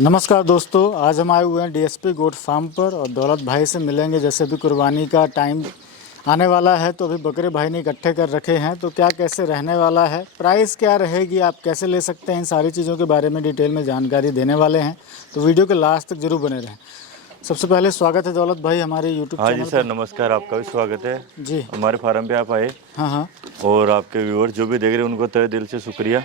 नमस्कार दोस्तों, आज हम आए हुए हैं डीएसपी गोट फार्म पर और दौलत भाई से मिलेंगे। जैसे भी कुर्बानी का टाइम आने वाला है तो अभी बकरे भाई ने इकट्ठे कर रखे हैं, तो क्या कैसे रहने वाला है, प्राइस क्या रहेगी, आप कैसे ले सकते हैं, इन सारी चीज़ों के बारे में डिटेल में जानकारी देने वाले हैं। तो वीडियो के लास्ट तक जरूर बने रहें। सबसे पहले स्वागत है दौलत भाई हमारे यूट्यूब हाँ चैनल जी सर, नमस्कार। आपका भी स्वागत है जी। हमारे फार्म पे आप आए। हाँ हाँ। और आपके व्यूअर्स जो भी देख रहे हैं उनको तहे दिल से शुक्रिया।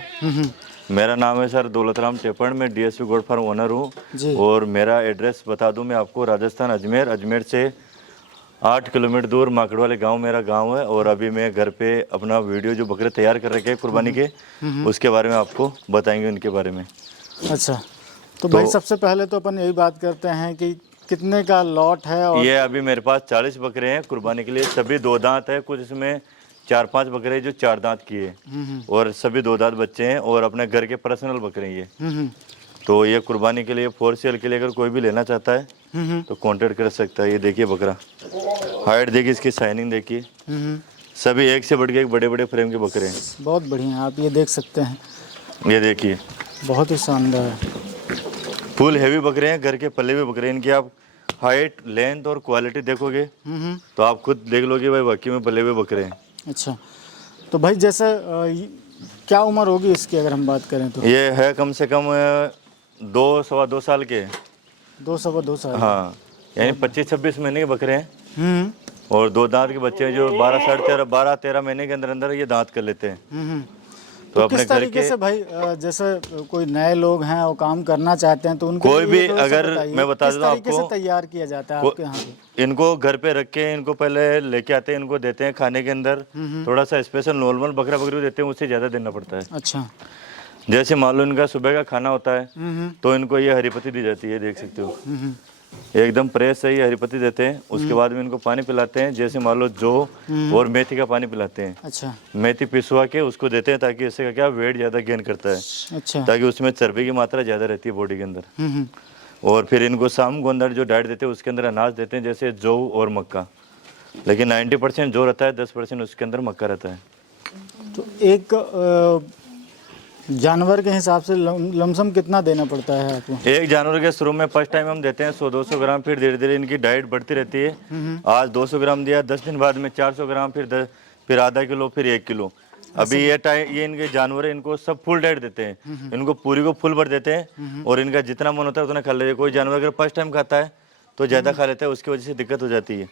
मेरा नाम है सर दौलत राम टेपण, मैं डीएसपी गोट फार्म ओनर जी। हूँ। और मेरा एड्रेस बता दूं मैं आपको, राजस्थान अजमेर से 8 किलोमीटर दूर माकड़ वाले गाँव मेरा गाँव है। और अभी मैं घर पे अपना वीडियो जो बकरे तैयार कर रखे हैं कुर्बानी के, उसके बारे में आपको बताएंगे उनके बारे में। अच्छा, तो भाई सबसे पहले तो अपन यही बात करते हैं कि कितने का लॉट है। और ये अभी मेरे पास 40 बकरे हैं कुर्बानी के लिए। सभी 2 दांत है, कुछ इसमें 4-5 बकरे जो 4 दांत की है और सभी 2 दांत बच्चे हैं और अपने घर के पर्सनल बकरे हैं ये। तो ये कुर्बानी के लिए, फॉर सेल के लिए अगर कोई भी लेना चाहता है तो कांटेक्ट कर सकता है। ये देखिए बकरा, हाइट देखिए, इसकी शाइनिंग देखिए, सभी एक से बढ़ के एक बड़े बड़े फ्रेम के बकरे हैं। बहुत बढ़िया, आप ये देख सकते हैं, ये देखिए बहुत ही शानदार है। फुल हैवी बकरे हैं, घर के पले हुए बकरे हैं। इनकी आप हाइट, लेंथ और क्वालिटी देखोगे तो आप खुद देख लोगे भाई वाकई में पले हुए बकरे हैं। अच्छा, तो भाई जैसे क्या उम्र होगी इसकी अगर हम बात करें तो? ये है कम से कम 2-2.25 साल के। 2 साल? हाँ, यानी 25-26 महीने के बकरे हैं। और 2 दांत के बच्चे हैं जो 12-13 महीने के अंदर अंदर ये दांत कर लेते हैं। तो अपने किस तरीके से भाई, जैसे कोई नए लोग हैं और काम करना चाहते हैं तो उनको कोई भी, अगर मैं बता दूं आपको, किस तरीके से तैयार किया जाता है आपके यहाँ पे? इनको घर पे रख के इनको पहले लेके आते हैं, इनको देते हैं खाने के अंदर थोड़ा सा स्पेशल नॉर्मल बकरा बकरी देते हैं, उससे ज़्यादा देना पड़ता है। अच्छा, जैसे मान लो इनका सुबह का खाना होता है तो इनको ये हरी पत्ती दी जाती है, देख सकते हो एकदम प्रेस से ही हरी पत्ती देते हैं। उसके बाद में इनको पानी पिलाते हैं, जैसे मान लो जौ और मेथी का पानी पिलाते हैं। अच्छा, मेथी पिसवा के उसको देते हैं ताकि इससे क्या वेट ज़्यादा गेन करता है। अच्छा, ताकि उसमें चर्बी की मात्रा ज़्यादा रहती है बॉडी के अंदर। और फिर इनको शाम को अंदर जो डाइट देते हैं उसके अंदर अनाज देते हैं, जैसे जौ और मक्का। लेकिन 90% जौ रहता है, 10% उसके अंदर मक्का रहता है। तो एक जानवर के हिसाब से लमसम कितना देना पड़ता है आपको? एक जानवर के शुरू में फर्स्ट टाइम हम देते हैं 100-200 ग्राम, फिर धीरे धीरे इनकी डाइट बढ़ती रहती है। आज 200 ग्राम दिया, 10 दिन बाद में 400 ग्राम, फिर आधा किलो, फिर 1 किलो। अभी ये इनके जानवर है, इनको सब फुल डाइट देते हैं, इनको पूरी को फुल भर देते हैं। और इनका जितना मन होता है उतना खा लेते हैं। कोई जानवर अगर फर्स्ट टाइम खाता है तो ज़्यादा खा लेता है, उसकी वजह से दिक्कत हो जाती है।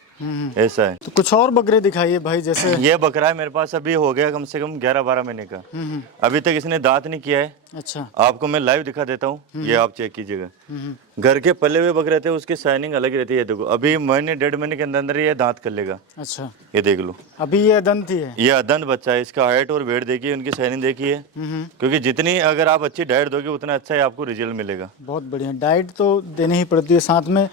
ऐसा है। तो कुछ और बकरे दिखाइए भाई। जैसे ये बकरा है मेरे पास, अभी हो गया कम से कम 11-12 महीने का। अभी तक इसने दांत नहीं किया है। अच्छा, आपको मैं लाइव दिखा देता हूँ, ये आप चेक कीजिएगा। घर के पले हुए बकरे थे, उसकी शाइनिंग अलग रहती है। देखो अभी महीने 1.5 महीने के अंदर अंदर ये दांत कर लेगा। अच्छा, ये देख लो, अभी ये अदंत ही है? ये अदंत बच्चा है। इसका हाइट और वेट देखिए, उनकी शाइनिंग देखिए। क्योंकि जितनी अगर आप अच्छी डाइट दोगे उतना अच्छा ही आपको रिजल्ट मिलेगा। बहुत बढ़िया, डाइट तो देनी ही पड़ती है साथ में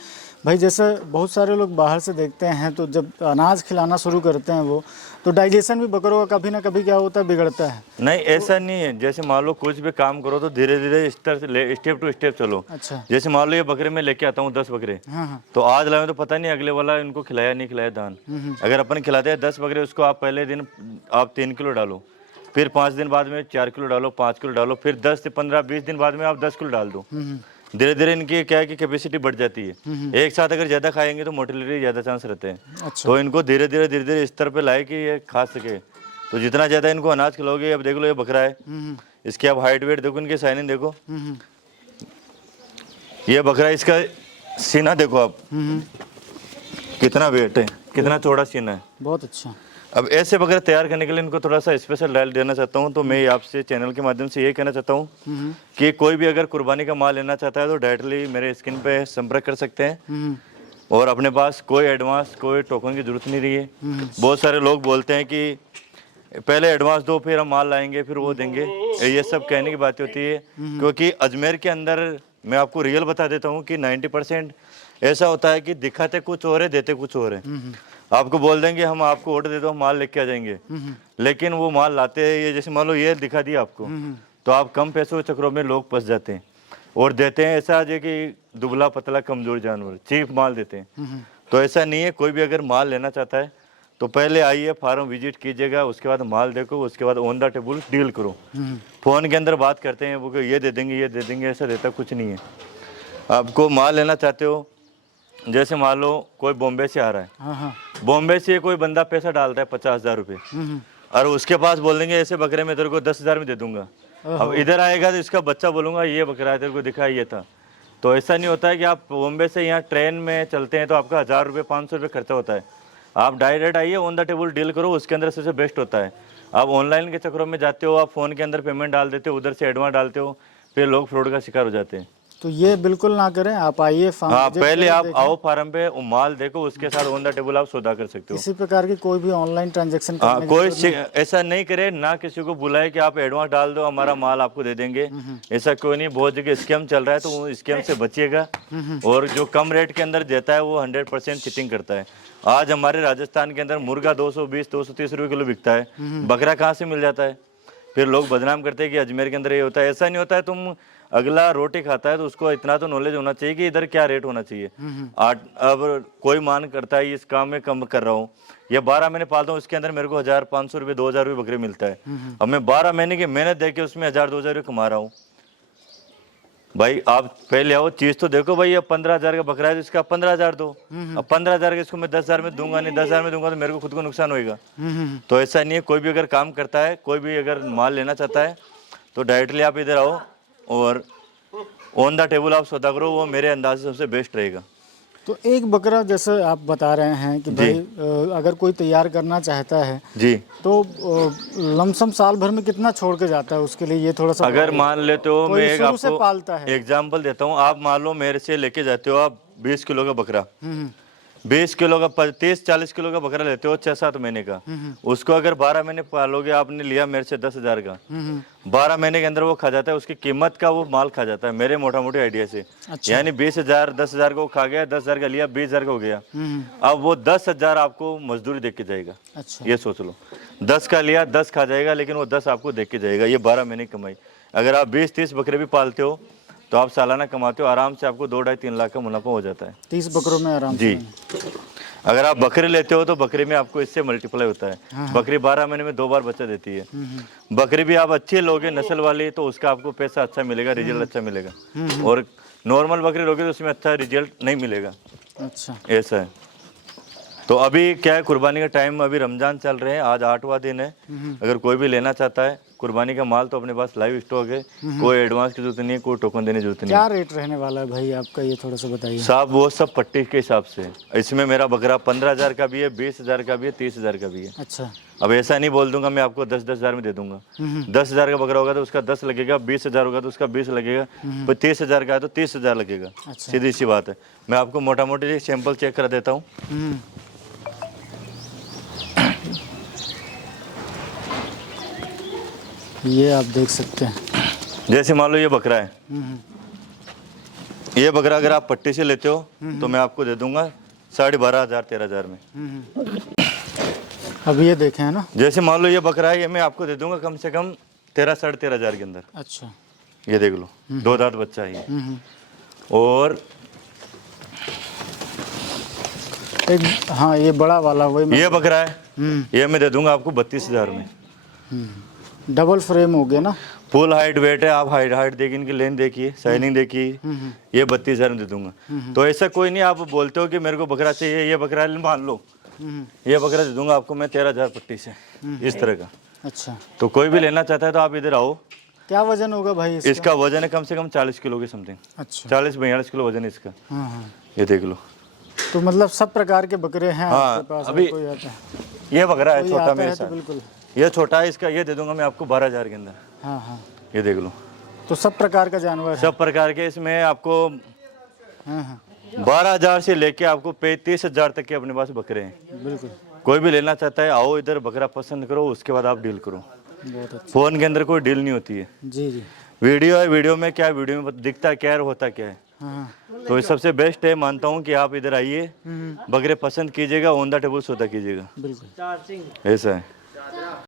भाई। जैसे बहुत सारे लोग बाहर से देखते हैं तो जब अनाज खिलाना शुरू करते हैं वो, तो डाइजेशन भी बकरों का कभी ना कभी क्या होता है, बिगड़ता है। नहीं, ऐसा नहीं है। जैसे मान लो कुछ भी काम करो तो धीरे धीरे स्टेप टू स्टेप चलो। अच्छा, जैसे मान लो ये बकरे में लेके आता हूँ 10 बकरे, हाँ, तो आज लाए तो पता नहीं अगले वाला इनको खिलाया नहीं खिलाया दान। अगर अपन खिलाते हैं 10 बकरे, उसको आप पहले दिन आप 3 किलो डालो, फिर 5 दिन बाद में 4 किलो डालो, 5 किलो डालो, फिर 10 से 15-20 दिन बाद में आप 10 किलो डाल दो। धीरे धीरे इनकी क्या है कि कैपेसिटी बढ़ जाती है। एक साथ अगर ज़्यादा खाएंगे तो मोटिलिटी ज़्यादा चांस रहते हैं। अच्छा, तो इनको धीरे धीरे इस स्तर पे लाए कि ये खा सके। तो जितना ज़्यादा इनको अनाज खिलाओगे, अब देख लो ये बकरा है, इसकी आप हाइट वेट देखो, इनकी साइनिंग देखो। ये बकरा, इसका सीना देखो आप, कितना वेट है, कितना चौड़ा सीना है। बहुत अच्छा। अब ऐसे बकरे तैयार करने के लिए इनको थोड़ा सा स्पेशल डाइट देना चाहता हूँ। तो मैं आपसे चैनल के माध्यम से ये कहना चाहता हूँ कि कोई भी अगर कुर्बानी का माल लेना चाहता है तो डायरेक्टली मेरे स्क्रीन पे संपर्क कर सकते हैं। और अपने पास कोई एडवांस, कोई टोकन की जरूरत नहीं रही है। बहुत सारे लोग बोलते हैं कि पहले एडवांस दो फिर हम माल लाएंगे फिर वो देंगे। ये सब कहने की बात होती है, क्योंकि अजमेर के अंदर मैं आपको रियल बता देता हूँ कि 90% ऐसा होता है कि दिखाते कुछ और है, देते कुछ और है। आपको बोल देंगे हम आपको ऑर्डर दे दो, हम माल लेके आ जाएंगे, लेकिन वो माल लाते हैं, ये जैसे मान लो ये दिखा दिया आपको, तो आप कम पैसों के चक्रों में लोग फंस जाते हैं और देते हैं ऐसा जो कि दुबला पतला कमजोर जानवर चीप माल देते हैं। तो ऐसा नहीं है। कोई भी अगर माल लेना चाहता है तो पहले आइए, फार्म विजिट कीजिएगा, उसके बाद माल देखो, उसके बाद ऑन द टेबल डील करो। फोन के अंदर बात करते हैं वो कि ये दे देंगे ये दे देंगे, ऐसा देता कुछ नहीं है। आपको माल लेना चाहते हो, जैसे मान लो कोई बॉम्बे से आ रहा है, हाँ हाँ। बॉम्बे से कोई बंदा पैसा डालता है 50,000 रुपये, और उसके पास बोल देंगे ऐसे बकरे में तेरे को 10,000 में दे दूंगा। अब इधर आएगा तो इसका बच्चा बोलूंगा ये बकरा है, तेरे को दिखा ये था। तो ऐसा नहीं होता है कि आप बॉम्बे से यहाँ ट्रेन में चलते हैं तो आपका 1,000 रुपये 500 रुपये खर्चा होता है। आप डायरेक्ट आइए, ऑन द टेबल डील करो, उसके अंदर सबसे बेस्ट होता है। आप ऑनलाइन के चक्करों में जाते हो, आप फ़ोन के अंदर पेमेंट डाल देते हो, उधर से एडवांस डालते हो, फिर लोग फ्रॉड का शिकार हो जाते हैं। तो ये बिल्कुल ना करें, आप आइए फार्म हाँ, विजिट पहले करें, आप देखें। आओ फार्म पे, वो माल देखो, उसके साथ ऑन द टेबल आप सौदा कर सकते हो। किसी प्रकार की कोई भी ऑनलाइन ट्रांजैक्शन हाँ, करने की कोई जरूरत नहीं। ऐसा नहीं करे, ना किसी को बुलाए कि आप एडवांस डाल दो हमारा माल आपको दे देंगे, ऐसा कोई नहीं। बहुत जगह स्कैम चल रहा है, तो वो स्कैम से बचिएगा। और जो कम रेट के अंदर देता है वो 100% चिटिंग करता है। आज हमारे राजस्थान के अंदर मुर्गा 220-230 रुपये किलो बिकता है, बकरा कहाँ से मिल जाता है? फिर लोग बदनाम करते हैं कि अजमेर के अंदर ये होता है। ऐसा नहीं होता है। तुम अगला रोटी खाता है तो उसको इतना तो नॉलेज होना चाहिए कि इधर क्या रेट होना चाहिए। अब कोई मान करता है इस काम में कम कर रहा हूँ, या 12 महीने पालता हूँ, उसके अंदर मेरे को 1,500 रुपये 2,000 रुपये बकरे मिलता है। अब मैं 12 महीने की मेहनत दे के उसमें 1,000-2,000 रुपये कमा रहा हूँ। भाई आप पहले आओ, चीज तो देखो। भाई अब 15,000 का बकरा है तो इसका 15,000 दो। अब 15,000 का इसको मैं 10,000 में दूंगा, नहीं 10,000 में दूंगा तो मेरे को खुद को नुकसान होगा। तो ऐसा नहीं है। कोई भी अगर काम करता है, कोई भी अगर माल लेना चाहता है तो डायरेक्टली आप इधर आओ और ऑन द टेबल आप सौदा करो, वो मेरे अंदाज से सबसे बेस्ट रहेगा। तो एक बकरा जैसे आप बता रहे हैं कि भाई अगर कोई तैयार करना चाहता है जी, तो लमसम साल भर में कितना छोड़ के जाता है उसके लिए, ये थोड़ा सा अगर मान लेते हो, कोई मैं एक शुरू से आपको पालता है। एग्जाम्पल देता हूँ। आप मान लो मेरे से लेके जाते हो आप 20 किलो का बकरा, 20 किलो का 30-40 किलो का बकरा लेते हो 6-7 महीने का। उसको अगर 12 महीने पालोगे, आपने लिया मेरे से 10,000 का, 12 महीने के अंदर वो खा जाता है, उसकी कीमत का वो माल खा जाता है मेरे मोटा मोटी आइडिया से। अच्छा। यानी 20,000 10,000 को खा गया, 10,000 का लिया, 20,000 का हो गया। अब वो 10,000 आपको मजदूरी देख के जाएगा। अच्छा। ये सोच लो, 10 का लिया, 10 खा जाएगा, लेकिन वो 10 आपको देख के जाएगा। ये 12 महीने की कमाई। अगर आप 20-30 बकरे भी पालते हो तो आप सालाना कमाते हो आराम से, आपको 2-2.5-3 लाख का मुनाफा हो जाता है 30 बकरों में आराम जी। से। अगर आप बकरे लेते हो तो बकरी में आपको इससे मल्टीप्लाई होता है। बकरी 12 महीने में 2 बार बच्चा देती है। बकरी भी आप अच्छी लोगे नस्ल वाली तो उसका आपको पैसा अच्छा मिलेगा, रिजल्ट अच्छा मिलेगा। और नॉर्मल बकरी लोगे तो उसमें अच्छा रिजल्ट नहीं मिलेगा। अच्छा। ऐसा है। तो अभी क्या है, कुर्बानी का टाइम, अभी रमजान चल रहे हैं, आज 8वां दिन है। अगर कोई भी लेना चाहता है कुर्बानी का माल तो अपने पास लाइव स्टॉक है, कोई एडवांस की जरूरत नहीं है, कोई टोकन देने की जरूरत नहीं है। क्या रेट रहने वाला है भाई आपका, ये थोड़ा सा बताइए। साहब वो सब पट्टी के हिसाब से। इसमें मेरा बकरा 15,000 का भी है, 20,000 का भी है, 30,000 का भी है। अच्छा। अब ऐसा नहीं बोल दूंगा मैं आपको 10,000 में दे दूंगा। 10,000 का बकरा होगा तो उसका 10 लगेगा, 20,000 होगा तो उसका 20 लगेगा, 30,000 का है तो 30,000 लगेगा। अच्छा। सीधी सी बात है। मैं आपको मोटा मोटी सैंपल चेक करा देता हूँ। ये आप देख सकते हैं। जैसे मान लो ये बकरा है, ये बकरा अगर आप पट्टी से लेते हो तो मैं आपको दे दूंगा 12,500-13,000 में। अब ये देखें है ना। जैसे मान लो ये बकरा है, ये मैं आपको दे दूंगा कम से कम 13-13,500 के अंदर। अच्छा। ये देख लो, 2 दांत बच्चा है ये। और एक हाँ, ये बड़ा वाला वही ये बकरा है, ये मैं दे दूंगा आपको 32,000 में। डबल फ्रेम हो गया ना। फुल हाइट वेट है। आप हाइट देखिए, इनकी लेंथ देखिए, शाइनिंग देखिए। ये 32,000 में दे दूंगा। तो ऐसा कोई नहीं, आप बोलते हो कि मेरे को बकरा चाहिए, ये बकरा मान लो, ये बकरा दे दूंगा आपको मैं 13,000 पट्टी से, इस तरह का। अच्छा। तो कोई भी लेना चाहता है तो आप इधर आओ। क्या वजन होगा भाई इसका? इसका वजन है कम से कम 40 किलो के समथिंग। अच्छा। 40-42 किलो वजन है इसका। हाँ हाँ। ये देख लो। तो मतलब सब प्रकार के बकरे हैं हाँ, आपके पास? अभी कोई आता है, ये बकरा है कोई छोटा आता मेरे है तो साथ। बिल्कुल। ये छोटा है, इसका ये दे दूंगा मैं आपको 12,000 के अंदर। हाँ हाँ। ये देख लो। तो सब प्रकार का जानवर है? सब प्रकार के इसमें आपको हाँ हाँ 12,000 से लेके आपको 35,000 तक के अपने पास बकरे हैं। बिल्कुल। कोई भी लेना चाहता है आओ इधर, बकरा पसंद करो, उसके बाद आप डील करो। बहुत अच्छा। फोन के अंदर कोई डील नहीं होती है। जी जी। वीडियो है, वीडियो में क्या है, वीडियो में दिखता क्या है और होता क्या है। हाँ। तो ये सबसे बेस्ट है, मानता हूँ कि आप इधर आइए, बकरे पसंद कीजिएगा, ऑन द टेबल सौदा कीजिएगा। बिल्कुल। ऐसा है।